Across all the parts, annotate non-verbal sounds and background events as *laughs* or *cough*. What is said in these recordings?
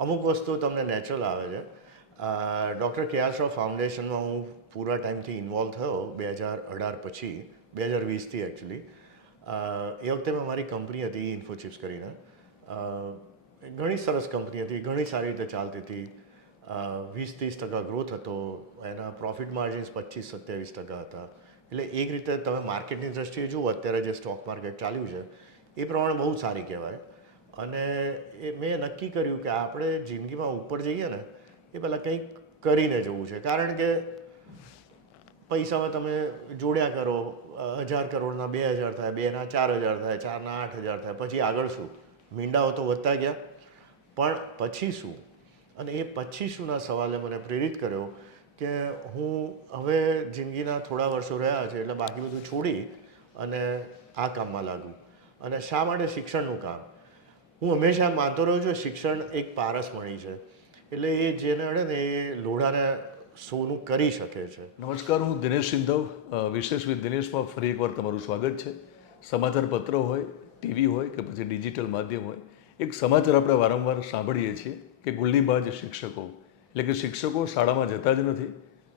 અમુક વસ્તુ તમને નેચરલ આવે છે. ડૉક્ટર કે આર શ્રોફ ફાઉન્ડેશનમાં હું પૂરા ટાઈમથી ઇન્વોલ્વ થયો બે હજાર અઢાર પછી, બે હજાર વીસથી એકચ્યુઅલી એ વખતે મેં મારી કંપની હતી ઇન્ફોચિપ્સ કરીને. ઘણી સરસ કંપની હતી, ઘણી સારી રીતે ચાલતી હતી. વીસ ત્રીસ ટકા ગ્રોથ હતો, એના પ્રોફિટ માર્જિન્સ પચીસ સત્યાવીસ ટકા હતા. એટલે એક રીતે તમે માર્કેટની દ્રષ્ટિએ જુઓ, અત્યારે જે સ્ટોક માર્કેટ ચાલ્યું છે, એ પ્રમાણે બહુ સારી કહેવાય. અને એ મેં નક્કી કર્યું કે આપણે જિંદગીમાં ઉપર જઈએ ને, એ પહેલાં કંઈક કરીને જવું છે. કારણ કે પૈસામાં તમે જોડ્યા કરો, હજાર કરોડના બે હજાર થાય, બેના ચાર હજાર થાય, ચારના આઠ હજાર થાય, પછી આગળ શું? મીંડાઓ તો વધતા ગયા. પણ પછી શું? અને એ પછી શુંના સવાલે મને પ્રેરિત કર્યો કે હું હવે જિંદગીના થોડા વર્ષો રહ્યા છે, એટલે બાકી બધું છોડી અને આ કામમાં લાગું. અને શા માટે શિક્ષણનું કામ? હું હંમેશા માનતો રહ્યો છું, શિક્ષણ એક પારસમણી છે. એટલે એ જેને અડે ને એ લોઢાને સોનું કરી શકે છે. નમસ્કાર, હું દિનેશ સિંધવ વિશેષ વિથ દિનેશમાં ફરી એકવાર તમારું સ્વાગત છે. સમાચાર પત્ર હોય, ટીવી હોય કે પછી ડિજિટલ માધ્યમ હોય, એક સમાચાર આપણે વારંવાર સાંભળીએ છીએ કે ગુલ્લીબાજ શિક્ષકો. એટલે કે શિક્ષકો શાળામાં જતા જ નથી,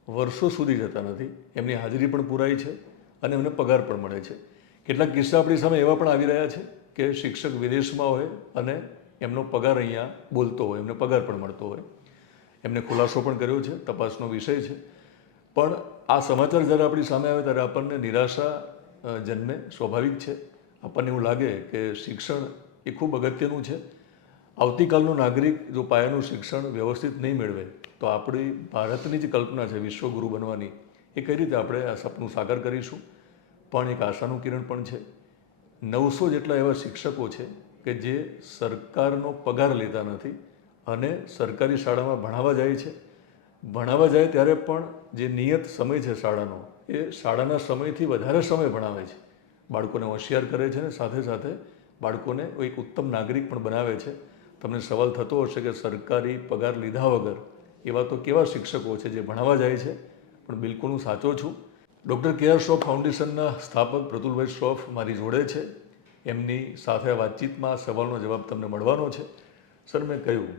વર્ષો સુધી જતા નથી, એમની હાજરી પણ પુરાય છે અને એમને પગાર પણ મળે છે. કેટલાક કિસ્સા આપણી સામે એવા પણ આવી રહ્યા છે કે શિક્ષક વિદેશમાં હોય અને એમનો પગાર અહીંયા બોલતો હોય, એમને પગાર પણ મળતો હોય. એમને ખુલાસો પણ કર્યો છે, તપાસનો વિષય છે. પણ આ સમાચાર જ્યારે આપણી સામે આવે ત્યારે આપણને નિરાશા જન્મે સ્વાભાવિક છે. આપણને એવું લાગે કે શિક્ષણ એ ખૂબ અગત્યનું છે. આવતીકાલનો નાગરિક જો પાયાનું શિક્ષણ વ્યવસ્થિત નહીં મેળવે, તો આપણી ભારતની જે કલ્પના છે વિશ્વગુરુ બનવાની. એ કઈ રીતે આપણે આ સપનું સાકાર કરીશું? પણ એક આશાનું કિરણ પણ છે. નવસો જેટલા એવા શિક્ષકો છે કે જે સરકારનો પગાર લેતા નથી અને સરકારી શાળામાં ભણાવવા જાય છે. ભણાવવા જાય ત્યારે પણ જે નિયત સમય છે શાળાનો, એ શાળાના સમયથી વધારે સમય ભણાવે છે. બાળકોને હોશિયાર કરે છે અને સાથે સાથે બાળકોને એક ઉત્તમ નાગરિક પણ બનાવે છે. તમને સવાલ થતો હશે કે સરકારી પગાર લીધા વગર એવા તો કેવા શિક્ષકો છે જે ભણાવવા જાય છે? પણ બિલકુલ હું સાચો છું. ડૉક્ટર કે આર શ્રોફ ફાઉન્ડેશનના સ્થાપક પ્રતુલભાઈ શ્રોફ મારી જોડે છે. એમની સાથે આ વાતચીતમાં આ સવાલનો જવાબ તમને મળવાનો છે. સર મેં કહ્યું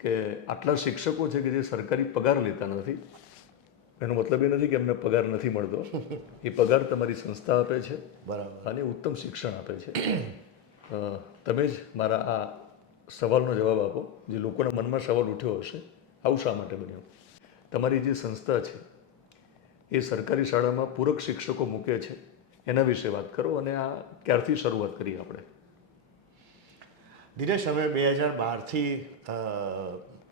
કે આટલા શિક્ષકો છે કે જે સરકારી પગાર લેતા નથી. એનો મતલબ એ નથી કે એમને પગાર નથી મળતો. એ પગાર તમારી સંસ્થા આપે છે બરાબર. અને ઉત્તમ શિક્ષણ આપે છે. તમે જ મારા આ સવાલનો જવાબ આપો. જે લોકોના મનમાં સવાલ ઉઠ્યો હશે આવું શા માટે બન્યું? તમારી જે સંસ્થા છે એ સરકારી શાળામાં પૂરક શિક્ષકો મૂકે છે. એના વિશે વાત કરો અને આ ક્યારથી શરૂઆત કરી આપણે? દિનેશ અમે બે હજાર બારથી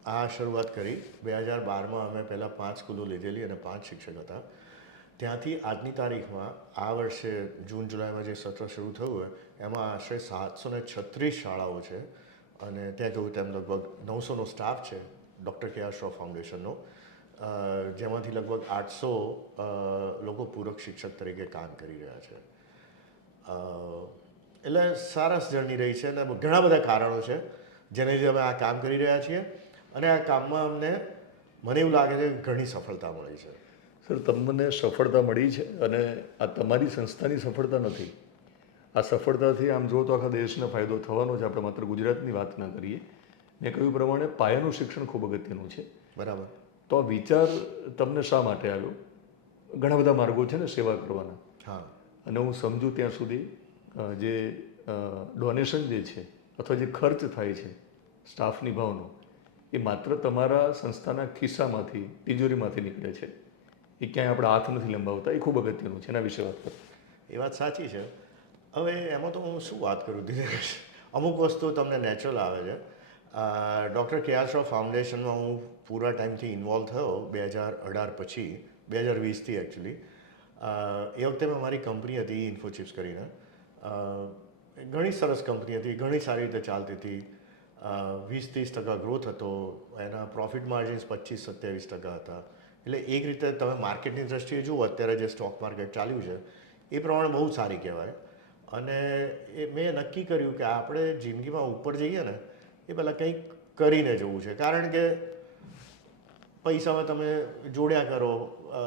આ શરૂઆત કરી. બે હજાર બારમાં અમે પહેલાં પાંચ સ્કૂલો લીધેલી અને પાંચ શિક્ષક હતા. ત્યાંથી આજની તારીખમાં, આ વર્ષે જૂન, જુલાઈમાં જે સત્ર શરૂ થયું હોય, એમાં આશરે સાતસો ને છત્રીસ શાળાઓ છે. અને ત્યાં કહ્યું તેમ લગભગ નવસોનો સ્ટાફ છે ડૉક્ટર કે આર શ્રોફ ફાઉન્ડેશનનો. જેમાંથી લગભગ આઠસો લોકો પૂરક શિક્ષક તરીકે કામ કરી રહ્યા છે. એટલે સરસ જર્ની રહી છે અને ઘણા બધા કારણો છે જેને લીધે અમે આ કામ કરી રહ્યા છીએ અને આ કામમાં અમને મને એવું લાગે છે કે ઘણી સફળતા મળી છે. સર તમને સફળતા મળી છે અને આ તમારી સંસ્થાની સફળતા નથી. આ સફળતાથી આમ જો તો આખા દેશને ફાયદો થવાનો છે. આપણે માત્ર ગુજરાતની વાત ના કરીએ. મેં કહ્યું પ્રમાણે પાયાનું શિક્ષણ ખૂબ અગત્યનું છે. બરાબર. તો આ વિચાર તમને શા માટે આવ્યો ઘણા બધા માર્ગો છે ને સેવા કરવાના. હા. અને હું સમજુ ત્યાં સુધી જે ડોનેશન જે છે અથવા જે ખર્ચ થાય છે સ્ટાફ નિભાવનો એ માત્ર તમારા સંસ્થાના ખિસ્સામાંથી તિજોરીમાંથી નીકળે છે. એ ક્યાંય આપણે હાથ નથી લંબાવતા એ ખૂબ અગત્યનું છે એના વિશે વાત કરો. એ વાત સાચી છે. હવે એમાં તો હું શું વાત કરું ધીરે અમુક વસ્તુ તમને નેચરલ આવે છે. ડૉક્ટર કે આર શ્રોફ ફાઉન્ડેશનમાં હું પૂરા ટાઈમથી ઇન્વોલ્વ થયો બે હજાર અઢાર પછી, બે હજાર વીસથી એકચ્યુઅલી એ વખતે મેં મારી કંપની હતી ઇન્ફોચિપ્સ કરીને. ઘણી સરસ કંપની હતી, ઘણી સારી રીતે ચાલતી હતી. વીસ ત્રીસ ટકા ગ્રોથ હતો, એના પ્રોફિટ માર્જિન્સ પચીસ સત્યાવીસ ટકા હતા. એટલે એક રીતે તમે માર્કેટની દ્રષ્ટિએ જુઓ, અત્યારે જે સ્ટોક માર્કેટ ચાલ્યું છે, એ પ્રમાણે બહુ સારી કહેવાય. અને એ મેં નક્કી કર્યું કે આપણે જિંદગીમાં ઉપર જઈએ ને એ પહેલાં કંઈક કરીને જવું છે. કારણ કે પૈસામાં તમે જોડ્યા કરો,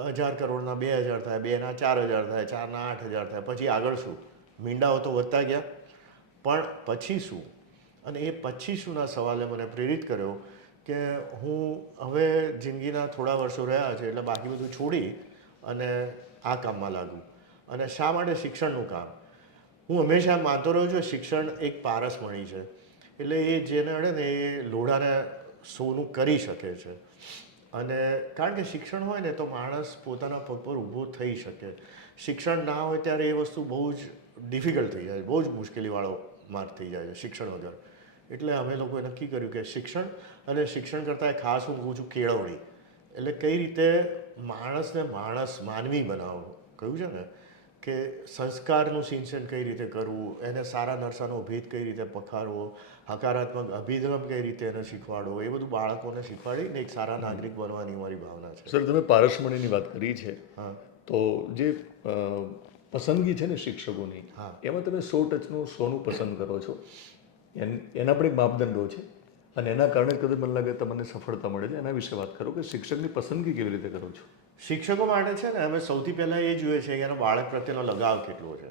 હજાર કરોડના બે હજાર થાય, બેના ચાર હજાર થાય, ચારના આઠ હજાર થાય, પછી આગળ શું? મીંડાઓ તો વધતા ગયા. પણ પછી શું? અને એ પછી શુંના સવાલે મને પ્રેરિત કર્યો કે હું હવે જિંદગીના થોડા વર્ષો રહ્યા છે એટલે બાકી બધું છોડી અને આ કામમાં લાગુ. અને શા માટે શિક્ષણનું કામ? હું હંમેશા માનતો રહ્યો છું, શિક્ષણ એક પારસમણી છે. એટલે એ જેને અડે ને એ લોઢાને સોનું કરી શકે છે. અને કારણ કે શિક્ષણ હોય ને તો માણસ પોતાના પગ પર ઊભો થઈ શકે. શિક્ષણ ના હોય ત્યારે એ વસ્તુ બહુ જ ડિફિકલ્ટ થઈ જાય, બહુ જ મુશ્કેલીવાળો માર્ગ થઈ જાય છે શિક્ષણ વગર. એટલે અમે લોકોએ નક્કી કર્યું કે શિક્ષણ અને શિક્ષણ કરતાં ખાસ હું કહું છું કેળવણી. એટલે કઈ રીતે માણસને માણસ માનવી બનાવવું? કહ્યું છે ને? કે સંસ્કારનું સિંચન કઈ રીતે કરવું એને સારા નરસાનો ભેદ કઈ રીતે પખારવો હકારાત્મક અભિગમ કઈ રીતે એને શીખવાડવો એ બધું બાળકોને શીખવાડીને એક સારા નાગરિક બનવાની મારી ભાવના છે. સર તમે પારસમણીની વાત કરી છે. હા. તો જે પસંદગી છે ને શિક્ષકોની હા. એમાં તમે સો ટચનું સોનું પસંદ કરો છો. એન- એના પણ એક માપદંડો છે. અને એના કારણે કદાચ મને લાગે તમને સફળતા મળે છે. એના વિશે વાત કરો કે શિક્ષકની પસંદગી કેવી રીતે કરો છો? શિક્ષકો માટે છે ને અમે સૌથી પહેલાં એ જોઈએ છે કે એનો બાળક પ્રત્યેનો લગાવ કેટલો છે.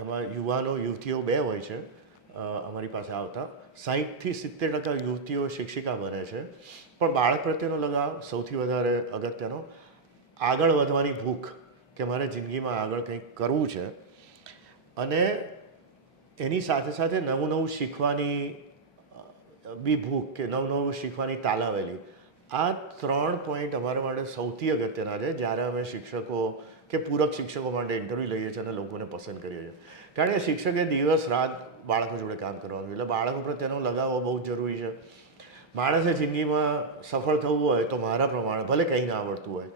એમાં યુવાનો, યુવતીઓ બે હોય છે. અમારી પાસે આવતા. સાહીઠથી સિત્તેર ટકા યુવતીઓ શિક્ષિકા બને છે. પણ બાળક પ્રત્યેનો લગાવ સૌથી વધારે અગત્યનો. આગળ વધવાની ભૂખ કે મારે જિંદગીમાં આગળ કંઈક કરવું છે. અને એની સાથે સાથે નવું નવું શીખવાની બી ભૂખ કે નવું નવું શીખવાની તાલાવેલી. આ ત્રણ પોઈન્ટ અમારા માટે સૌથી અગત્યના છે. જ્યારે અમે શિક્ષકો કે પૂરક શિક્ષકો માટે ઇન્ટરવ્યૂ લઈએ છીએ અને લોકોને પસંદ કરીએ છીએ. કારણ કે શિક્ષકે દિવસ રાત બાળકો જોડે કામ કરવાનું એટલે બાળકો પ્રત્યેનો લગાવવો બહુ જરૂરી છે. માણસે જિંદગીમાં સફળ થવું હોય તો મારા પ્રમાણે ભલે કંઈ ના આવડતું હોય,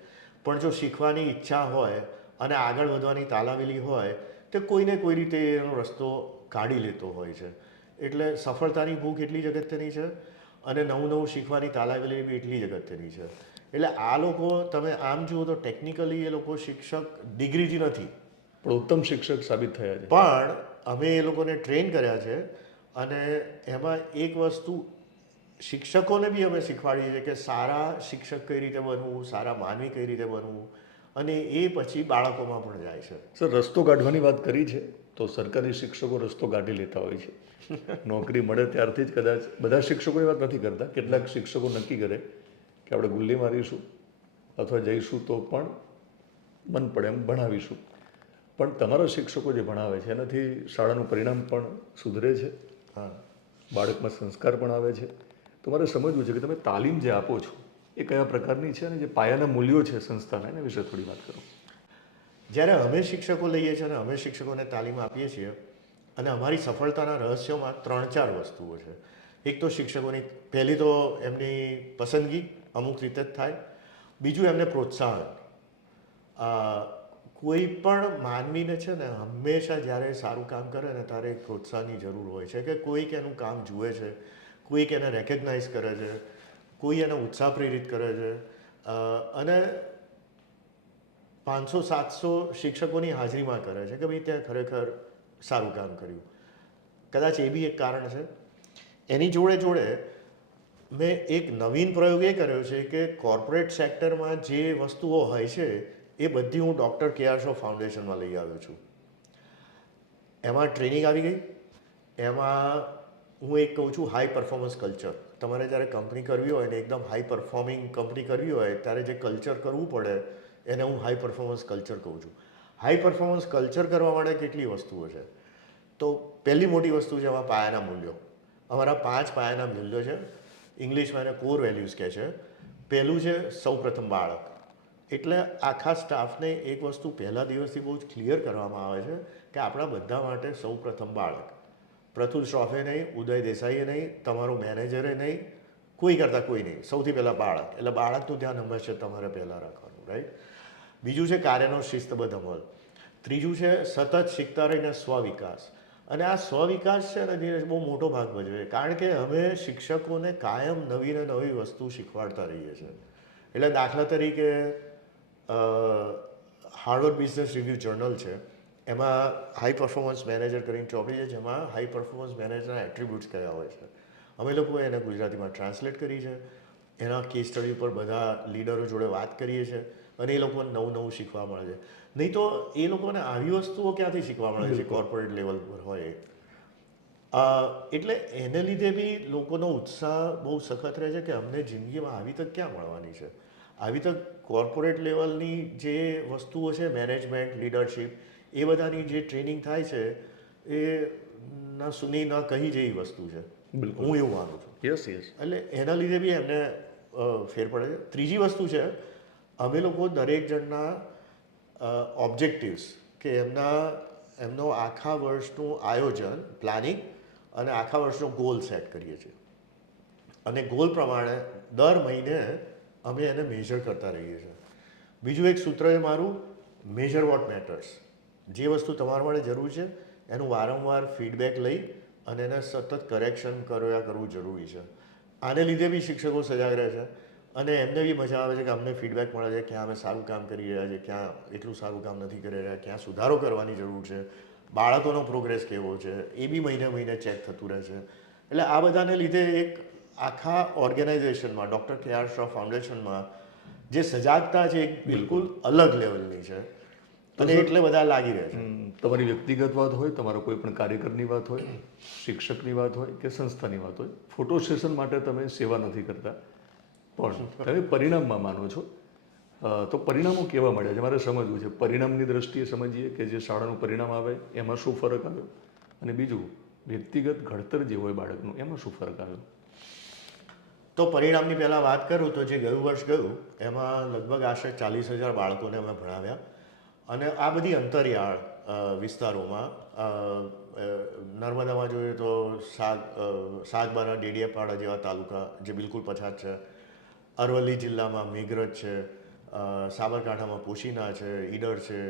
પણ જો શીખવાની ઈચ્છા હોય અને આગળ વધવાની તાલાવેલી હોય, તો કોઈને કોઈ રીતે એનો રસ્તો કાઢી લેતો હોય છે. એટલે સફળતાની ભૂખ એટલી જ અગત્યની છે અને નવું નવું શીખવાની તાલાવેલી બી એટલી જ અગત્યની છે. એટલે આ લોકો તમે આમ જુઓ તો ટેકનિકલી એ લોકો શિક્ષક ડિગ્રીથી નથી. પણ ઉત્તમ શિક્ષક સાબિત થયા છે. પણ અમે એ લોકોને ટ્રેન કર્યા છે અને એમાં એક વસ્તુ શિક્ષકોને બી અમે શીખવાડીએ છીએ કે સારા શિક્ષક કઈ રીતે બનવું સારા માનવી કઈ રીતે બનવું અને એ પછી બાળકોમાં પણ જાય છે. સર રસ્તો કાઢવાની વાત કરી છે? તો સરકારી શિક્ષકો રસ્તો કાઢી લેતા હોય છે. નોકરી મળે ત્યારથી જ કદાચ. બધા શિક્ષકોની વાત નથી કરતા. કેટલાક શિક્ષકો નક્કી કરે કે આપણે ગુલ્લી મારીશું અથવા જઈશું તો પણ મન પડે એમ ભણાવીશું. પણ તમારા શિક્ષકો જે ભણાવે છે એનાથી શાળાનું પરિણામ પણ સુધરે છે. હા. બાળકમાં સંસ્કાર પણ આવે છે. તમારે સમજવું છે કે તમે તાલીમ જે આપો છો એ કયા પ્રકારની છે અને જે પાયાના મૂલ્યો છે સંસ્થાના એના વિશે થોડી વાત કરો. જ્યારે અમે શિક્ષકો લઈએ છીએ અને અમે શિક્ષકોને તાલીમ આપીએ છીએ અને અમારી સફળતાના રહસ્યોમાં ત્રણ ચાર વસ્તુઓ છે. એક તો શિક્ષકોની, પહેલી તો એમની પસંદગી અમુક રીતે જ થાય. બીજું એમને પ્રોત્સાહન. કોઈ પણ માનવીને છે ને હંમેશા જ્યારે સારું કામ કરે ને ત્યારે પ્રોત્સાહનની જરૂર હોય છે કે કોઈક એનું કામ જુએ છે, કોઈક એને રેકગ્નાઇઝ કરે છે, કોઈ એને ઉત્સાહ પ્રેરિત કરે છે. અને પાંચસો, સાતસો શિક્ષકોની હાજરીમાં કરે છે કે ભાઈ ત્યાં ખરેખર સારું કામ કર્યું. કદાચ એ બી એક કારણ છે. એની જોડે જોડે મેં એક નવીન પ્રયોગ એ કર્યો છે કે કોર્પોરેટ સેક્ટરમાં જે વસ્તુઓ હોય છે, એ બધી હું ડૉક્ટર કે આર શો ફાઉન્ડેશનમાં લઈ આવ્યો છું. એમાં ટ્રેનિંગ આવી ગઈ. એમાં હું એક કહું છું હાઈ પરફોર્મન્સ કલ્ચર તમારે જ્યારે કંપની કરવી હોય ને એકદમ હાઈ પરફોર્મિંગ કંપની કરવી હોય, ત્યારે જે કલ્ચર કરવું પડે એને હું હાઈ પરફોર્મન્સ કલ્ચર કહું છું. હાઈ પરફોર્મન્સ કલ્ચર કરવા માટે કેટલી વસ્તુઓ છે? તો પહેલી મોટી વસ્તુ છે એમાં પાયાના મૂલ્યો. અમારા પાંચ પાયાના મૂલ્યો છે. ઇંગ્લિશમાં એને કોર વેલ્યુઝ કહે છે. પહેલું છે સૌપ્રથમ બાળક. એટલે આખા સ્ટાફને એક વસ્તુ પહેલા દિવસથી બહુ જ ક્લિયર કરવામાં આવે છે કે આપણા બધા માટે સૌપ્રથમ બાળક. પ્રથુલ શ્રોફે નહીં, ઉદય દેસાઈએ નહીં, તમારું મેનેજરે નહીં, કોઈ કરતાં કોઈ નહીં. સૌથી પહેલાં બાળક. એટલે બાળકનું ધ્યાન હંમેશા તમારે પહેલાં રાખવાનું રાઈટ બીજું છે કાર્યનો શિસ્તબદ્ધ અમલ. ત્રીજું છે સતત શીખતા રહીને સ્વવિકાસ. અને આ સ્વવિકાસ છે ને ધીરજ બહુ મોટો ભાગ ભજવે કારણ કે અમે શિક્ષકોને કાયમ નવી ને નવી વસ્તુ શીખવાડતા રહીએ છીએ. એટલે દાખલા તરીકે હાર્વર્ડ બિઝનેસ રિવ્યૂ જર્નલ છે. એમાં હાઈ પરફોર્મન્સ મેનેજર કરીને ચોપડી છે, જેમાં હાઈ પરફોર્મન્સ મેનેજરના એટ્રીબ્યુટ્સ કયા હોય છે. અમે લોકોએ એને ગુજરાતીમાં ટ્રાન્સલેટ કરી છે એના કેસ સ્ટડી ઉપર બધા લીડરો જોડે વાત કરીએ છીએ. અને એ લોકોને નવું નવું શીખવા મળે છે. નહીં તો એ લોકોને આવી વસ્તુઓ ક્યાંથી શીખવા મળે છે? કોર્પોરેટ લેવલ પર હોય એટલે એને લીધે બી લોકોનો ઉત્સાહ બહુ સખત રહે છે કે અમને જિંદગીમાં આવી તક ક્યાં મળવાની છે? આવી તક કોર્પોરેટ લેવલની જે વસ્તુઓ છે મેનેજમેન્ટ લીડરશિપ એ બધાની જે ટ્રેનિંગ થાય છે એ ના સુની ના કહી જેવી વસ્તુ છે. બિલકુલ. હું એવું માનું છું. યસ યસ એટલે એના લીધે બી એમને ફેર પડે છે. ત્રીજી વસ્તુ છે અમે લોકો દરેક જણના ઓબ્જેક્ટિવ્સ કે એમના, એમનો આખા વર્ષનું આયોજન પ્લાનિંગ અને આખા વર્ષનો ગોલ સેટ કરીએ છીએ. અને ગોલ પ્રમાણે દર મહિને અમે એને મેજર કરતા રહીએ છીએ. બીજું એક સૂત્ર એ મારું મેજર વોટ મેટર્સ જે વસ્તુ તમારા માટે જરૂર છે, એનું વારંવાર ફીડબેક લઈ અને એને સતત કરેક્શન કર્યા કરવું જરૂરી છે. આને લીધે બી શિક્ષકો સજાગ રહે છે. અને એમને બી મજા આવે છે કે અમને ફીડબેક મળે છે ક્યાં અમે સારું કામ કરી રહ્યા છે ક્યાં એટલું સારું કામ નથી કરી રહ્યા ક્યાં સુધારો કરવાની જરૂર છે બાળકોનો પ્રોગ્રેસ કેવો છે એ બી મહિને મહિને ચેક થતું રહે છે. એટલે આ બધાને લીધે એક આખા ઓર્ગેનાઇઝેશનમાં ડૉક્ટર કે આર શ્રોફ ફાઉન્ડેશનમાં જે સજાગતા છે એક બિલકુલ અલગ લેવલની છે. અને એટલે બધા લાગી રહે છે. તમારી વ્યક્તિગત વાત હોય તમારા કોઈ પણ કાર્યકરની વાત હોય શિક્ષકની વાત હોય કે સંસ્થાની વાત હોય ફોટો સેશન માટે તમે સેવા નથી કરતા. પણ તમે પરિણામમાં માનો છો? તો પરિણામો કેવા મળ્યા છે? મારે સમજવું છે. પરિણામની દ્રષ્ટિએ સમજીએ કે જે શાળાનું પરિણામ આવે એમાં શું ફરક આવ્યો? અને બીજું વ્યક્તિગત ઘડતર જે હોય બાળકનું એમાં શું ફરક આવ્યો? તો પરિણામની પહેલાં વાત કરું તો જે ગયું વર્ષ ગયું એમાં લગભગ આશરે ચાલીસ હજાર બાળકોને અમે ભણાવ્યા. અને આ બધી અંતરિયાળ વિસ્તારોમાં નર્મદામાં જોઈએ તો સાગ સાગબારા ડેડિયાપાડા જેવા તાલુકા જે બિલકુલ પછાત છે અરવલ્લી જિલ્લામાં મેઘરજ છે સાબરકાંઠામાં પોશીના છે, ઈડર છે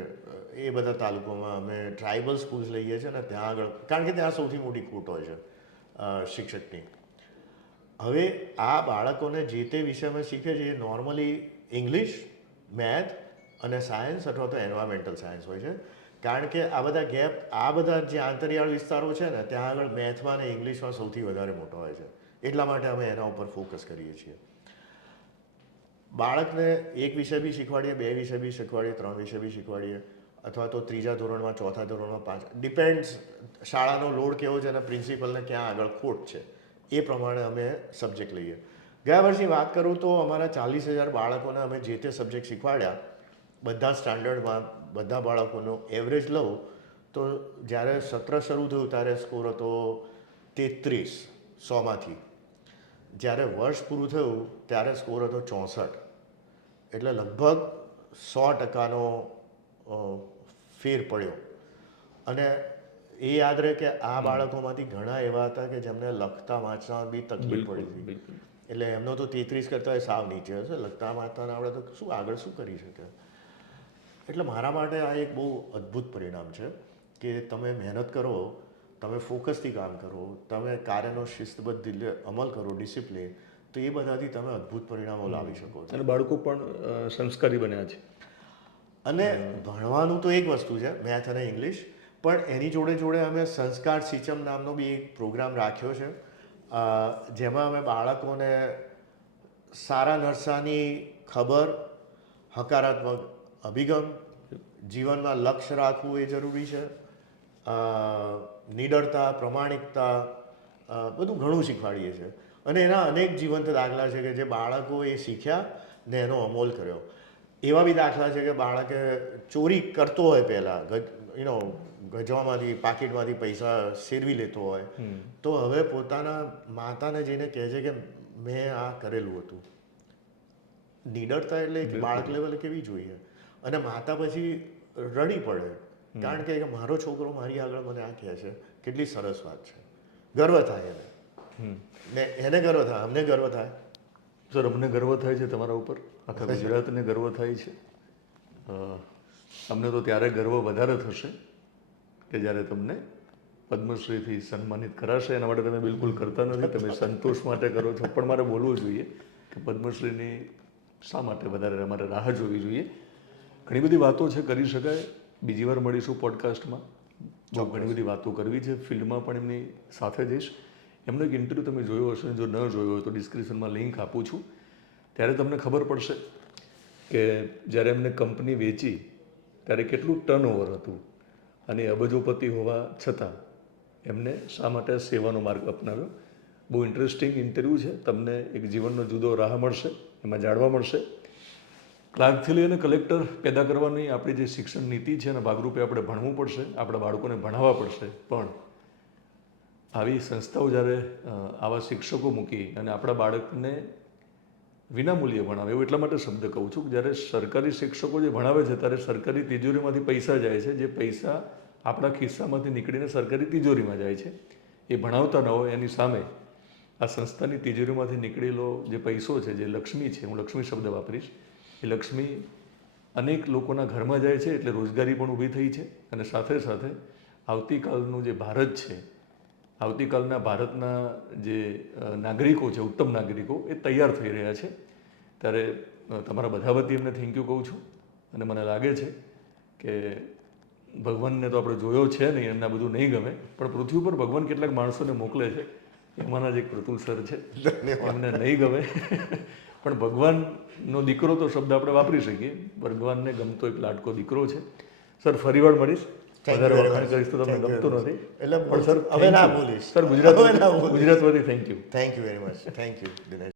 એ બધા તાલુકામાં અમે ટ્રાઇબલ સ્કૂલ્સ લઈએ છીએ અને ત્યાં આગળ, કારણ કે ત્યાં સૌથી મોટી ખોટ હોય છે શિક્ષકની. હવે આ બાળકોને જે તે વિષયમાં શીખે છે એ નોર્મલી ઇંગ્લિશ, મેથ અને સાયન્સ અથવા તો એન્વાયરમેન્ટલ સાયન્સ હોય છે. કારણ કે આ બધા ગેપ, આ બધા જે આંતરિયાળ વિસ્તારો છે ને, ત્યાં આગળ મેથમાં અને ઇંગ્લિશમાં સૌથી વધારે મોટો હોય છે. એટલા માટે અમે એના ઉપર ફોકસ કરીએ છીએ. બાળકને એક વિષય બી શીખવાડીએ, બે વિષય બી શીખવાડીએ, ત્રણ વિષય બી શીખવાડીએ, અથવા તો ત્રીજા ધોરણમાં, ચોથા ધોરણમાં, પાંચ. ડિપેન્ડ્સ શાળાનો લોડ કેવો છે અને પ્રિન્સિપલને ક્યાં આગળ ખોટ છે, એ પ્રમાણે અમે સબ્જેક્ટ લઈએ. ગયા વર્ષની વાત કરું તો અમારા ચાલીસ હજાર બાળકોને અમે જે તે સબ્જેક્ટ શીખવાડ્યા, બધા સ્ટાન્ડર્ડમાં બધા બાળકોનો એવરેજ લઉં, તો જ્યારે સત્ર શરૂ થયું, ત્યારે સ્કોર હતો તેત્રીસ, સોમાંથી. જ્યારે વર્ષ પૂરું થયું, ત્યારે સ્કોર હતો ચોસઠ. એટલે લગભગ સો ટકાનો ફેર પડ્યો. અને એ યાદ રહે કે આ બાળકોમાંથી ઘણા એવા હતા કે જેમને લખતા વાંચતા બી તકલીફ પડી હતી. એટલે એમનો તો તેત્રીસ કરતાં સાવ નીચે હશે. લખતા વાંચતાને આપણે તો શું આગળ શું કરી શકે? એટલે મારા માટે આ એક બહુ અદ્ભુત પરિણામ છે કે તમે મહેનત કરો તમે ફોકસથી કામ કરો તમે કાર્યનો શિસ્તબદ્ધ અમલ કરો ડિસિપ્લિન તો એ બધાથી તમે અદ્ભુત પરિણામો લાવી શકો છો. અને બાળકો પણ સંસ્કારી બન્યા છે. અને ભણવાનું તો એક વસ્તુ છે મેથ અને ઇંગ્લિશ પણ એની જોડે જોડે અમે સંસ્કાર સિંચમ નામનો બી એક પ્રોગ્રામ રાખ્યો છે. જેમાં અમે બાળકોને સારા નરસાની ખબર હકારાત્મક અભિગમ જીવનમાં લક્ષ્ય રાખવું એ જરૂરી છે. નિડરતા પ્રમાણિકતા બધું ઘણું શીખવાડીએ છીએ. અને એના અનેક જીવંત દાખલા છે કે જે બાળકો એ શીખ્યા ને એનો અમોલ કર્યો. એવા બી દાખલા છે કે બાળકે ચોરી કરતો હોય પહેલાં યુ નો ગજવામાંથી પાકીટમાંથી પૈસા શેરવી લેતો હોય તો હવે પોતાના માતાને જઈને કહે છે કે મેં આ કરેલું હતું. નીડરતા એટલે બાળક લેવલે કેવી જોઈએ? અને માતા પછી રડી પડે. કારણ કે મારો છોકરો મારી આગળ મને આ કહે છે કેટલી સરસ વાત છે. ગર્વ થાય એને. ને એને ગર્વ થાય અમને ગર્વ થાય. સર અમને ગર્વ થાય છે તમારા ઉપર? આખા *laughs* ગુજરાતને ગર્વ થાય છે? અમને તો ત્યારે ગર્વ વધારે થશે કે જ્યારે તમને પદ્મશ્રીથી સન્માનિત કરાશે. એના માટે તમે બિલકુલ કરતા નથી. તમે સંતોષ માટે કરો છો. પણ મારે બોલવું જોઈએ કે પદ્મશ્રીની શા માટે વધારે અમારે રાહ જોવી જોઈએ? ઘણી બધી વાતો છે કરી શકાય. બીજી વાર મળીશું પોડકાસ્ટમાં જો ઘણી બધી વાતો કરવી છે. ફિલ્ડમાં પણ એમની સાથે જઈશ. એમનો એક ઇન્ટરવ્યૂ તમે જોયો હશે જો ન જોયો હોય તો ડિસ્ક્રિપ્શનમાં લિંક આપું છું. ત્યારે તમને ખબર પડશે કે જ્યારે એમને કંપની વેચી, ત્યારે કેટલું ટર્નઓવર હતું અને અબજોપતિ હોવા છતાં એમને શા માટે સેવાનો માર્ગ અપનાવ્યો? બહુ ઇન્ટરેસ્ટિંગ ઇન્ટરવ્યૂ છે. તમને એક જીવનનો જુદો રાહ મળશે, એમાં જાણવા મળશે. ક્લાર્કથી લઈને કલેક્ટર પેદા કરવાની આપણી જે શિક્ષણ નીતિ છે એના ભાગરૂપે આપણે ભણવું પડશે, આપણા બાળકોને ભણાવવા પડશે. પણ આવી સંસ્થાઓ જ્યારે આવા શિક્ષકો મૂકી અને આપણા બાળકને વિનામૂલ્યે ભણાવે, એવું એટલા માટે શબ્દ કહું છું કે જ્યારે સરકારી શિક્ષકો જે ભણાવે છે, ત્યારે સરકારી તિજોરીમાંથી પૈસા જાય છે, જે પૈસા આપણા ખિસ્સામાંથી નીકળીને સરકારી તિજોરીમાં જાય છે. એ ભણાવતા ન હોય, એની સામે આ સંસ્થાની તિજોરીમાંથી નીકળેલો જે પૈસો છે, જે લક્ષ્મી છે, હું લક્ષ્મી શબ્દ વાપરીશ, એ લક્ષ્મી અનેક લોકોના ઘરમાં જાય છે, એટલે રોજગારી પણ ઊભી થઈ છે અને સાથે સાથે આવતીકાલનું જે ભારત છે આવતીકાલના ભારતના જે નાગરિકો છે ઉત્તમ નાગરિકો એ તૈયાર થઈ રહ્યા છે. ત્યારે તમારા બધા વતી એમને થેન્ક યુ કહું છું. અને મને લાગે છે કે ભગવાનને તો આપણે જોયો છે નહીં એમને બધું નહીં ગમે. પણ પૃથ્વી ઉપર ભગવાન કેટલાક માણસોને મોકલે છે. એમાંના જ એક પ્રતુલ સર છે. એમને નહીં ગમે. પણ ભગવાનનો દીકરો તો શબ્દ આપણે વાપરી શકીએ. ભગવાનને ગમતો એક લાટકો દીકરો છે. સર ફરીવાર મળીશ. વધારે વખાણ કરીશ તો તમને ગમતું નથી. એટલે પણ સર હવે ના બોલીશ. સર ગુજરાત ગુજરાતમાંથી ના ગુજરાત વતી thank you thank you very much thank you Dinesh.